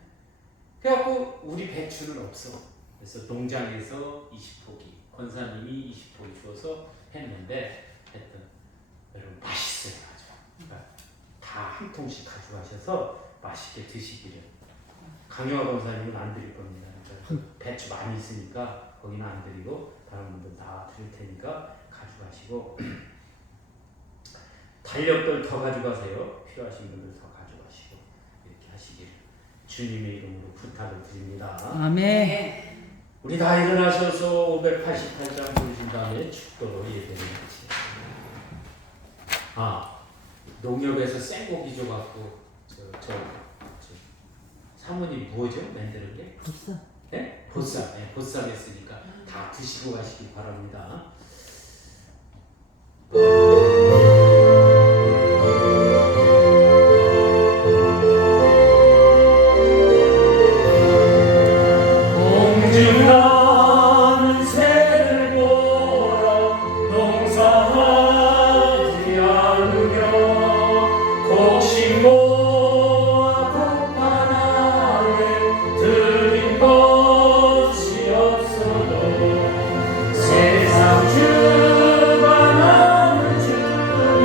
그래갖고 우리 배추는 없어. 그래서 농장에서 20포기, 권사님이 20포기 주어서 했는데 하여튼 여러분 맛있어요. 아주. 그러니까 다 한 통씩 가져가셔서 맛있게 드시기를. 강영화 권사님은 안 드릴 겁니다. 그러니까 배추 많이 있으니까 거기는 안 드리고 다른 분들 다 드릴 테니까 가져가시고 달력들 더 가져가세요. 필요하신 분들 더 가져가시고 이렇게 하시기를 주님의 이름으로 부탁을 드립니다. 아멘. 우리 다 일어나셔서 588장 부르신 다음에 축도로 예배를 하시. 농협에서 생고기 줘갖고 저 사모님 뭐죠? 만드는 게? 보쌈. 네? 보쌈. 네, 보쌈 했으니까 다 드시고 가시기 바랍니다. 공중나는 새를 보러 농사하지 않으며 곡식모아 곡판 안에 들인 것이 없어도 세상 주관하는 주님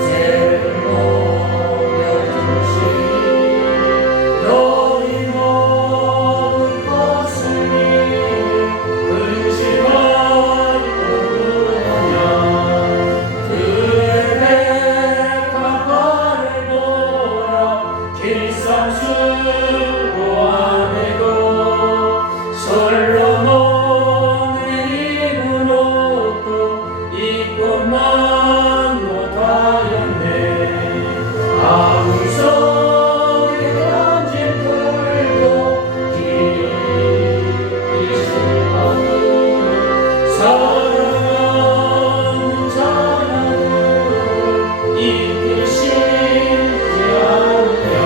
새를 먹여주시니 너희 먹을 것을 근심하지 않으냐 그의 백합 발을 보라 길상수고 아내고 솔로몬의 입은 옷도 입고만 못하였네 아울 속에 던진 풀도 사랑하는 자녀들 잊기 쉽지 않으랴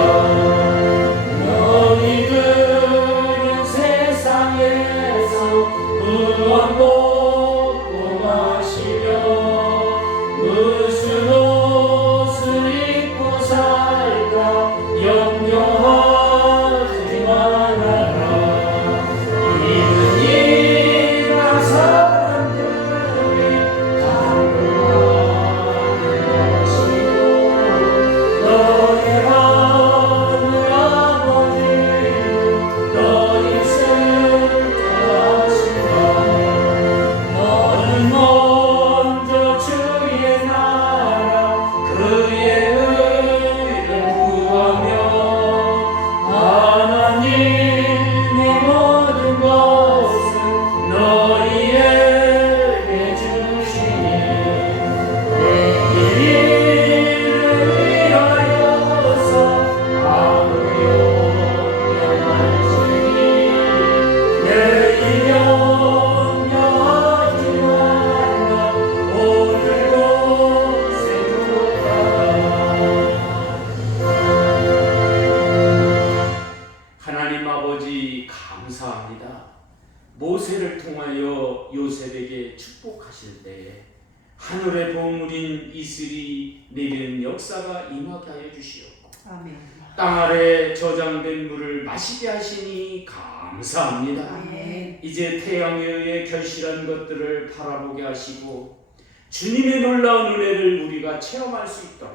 하늘의 보물인 이슬이 내리는 역사가 임하게 하여 주시옵고 아멘. 땅 아래 저장된 물을 마시게 하시니 감사합니다. 아멘. 이제 태양에 의해 결실한 것들을 바라보게 하시고 주님의 놀라운 은혜를 우리가 체험할 수 있도록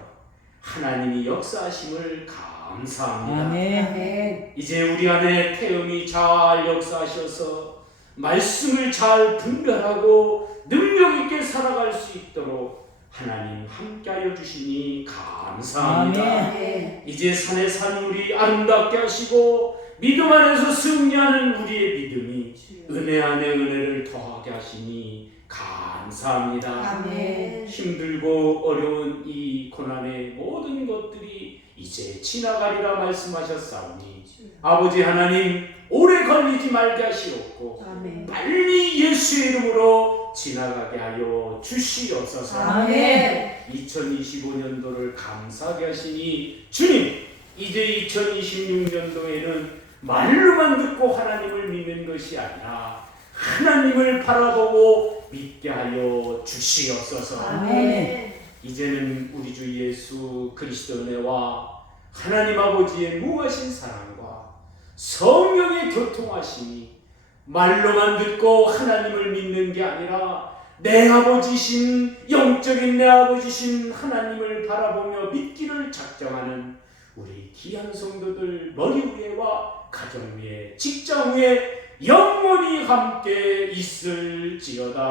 하나님이 역사하심을 감사합니다. 아멘. 이제 우리 안에 태음이 잘 역사하셔서 말씀을 잘 분별하고 능력 있게 살아갈 수 있도록 하나님 함께하여 주시니 감사합니다. 아멘. 이제 산의 산물이 아름답게 하시고 믿음 안에서 승리하는 우리의 믿음이 은혜 안에 은혜를 더하게 하시니 감사합니다. 아멘. 힘들고 어려운 이 고난의 모든 것들이 이제 지나가리라 말씀하셨사오니 아버지 하나님 오래 걸리지 말게 하시옵고 아멘. 빨리 예수의 이름으로 지나가게 하여 주시옵소서. 아멘. 2025년도를 감사하게 하시니 주님 이제 2026년도에는 말로만 듣고 하나님을 믿는 것이 아니라 하나님을 바라보고 믿게 하여 주시옵소서. 아멘. 이제는 우리 주 예수 그리스도 은혜와 하나님 아버지의 무하신 사랑과 성령의 교통하심이 말로만 듣고 하나님을 믿는 게 아니라 내 아버지신 영적인 내 아버지신 하나님을 바라보며 믿기를 작정하는 우리 귀한 성도들 머리 위에와 가정 위에 직장 위에 영원히 함께 있을지어다.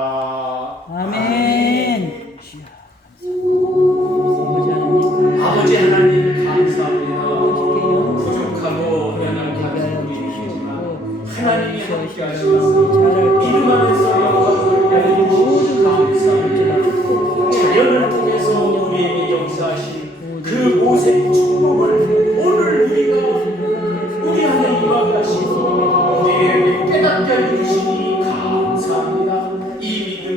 아멘. 아버지 하나님 감사합니다. 부족하고 연약한 우리이지만 하나님이 함께 하시면서 믿음 안에서 영광을 내려주시니 감사합니다. 자연을 통해서 우리에게 역사하신 그 모세의 축복을 오늘 우리 안에 임하게 하시고 우리에게 깨닫게 해주시니 감사합니다. 이 믿음,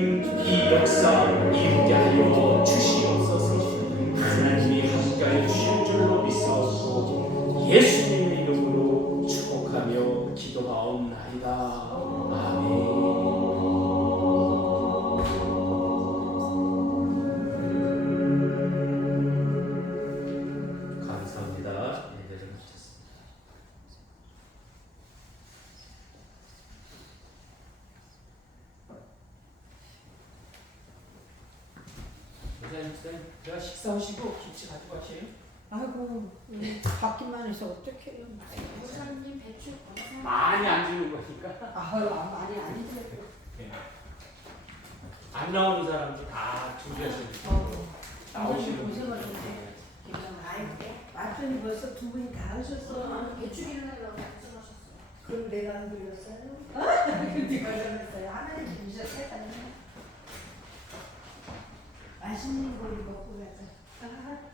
이 역사 이루게 하여 주시옵소서. 하나님이 함께하여 주실 줄로 믿사옵고 예수님의 이름으로 축복하며 기도하옵나이다. 아멘. 감사합니다. 예배를 마쳤습니다. 선생님, 제가 식사하시고 김치 가지고 가세요. 아이고 받기만 해서 어떡해요. 목사님 배추 감사. 많이 안 주는 거니까. 아유 많이 아니더라도. 안 나오는 사람들 다 준비하시는 나오시는 고생하셨네. 왔더니 벌써 두 분이 다 하셨어. 배추 기름에다가 말씀하셨어요. 그럼 내가 안 들렸어요? 내가 들렸어요. 하나님 주셨어요. 맛있는 거 먹고 가자.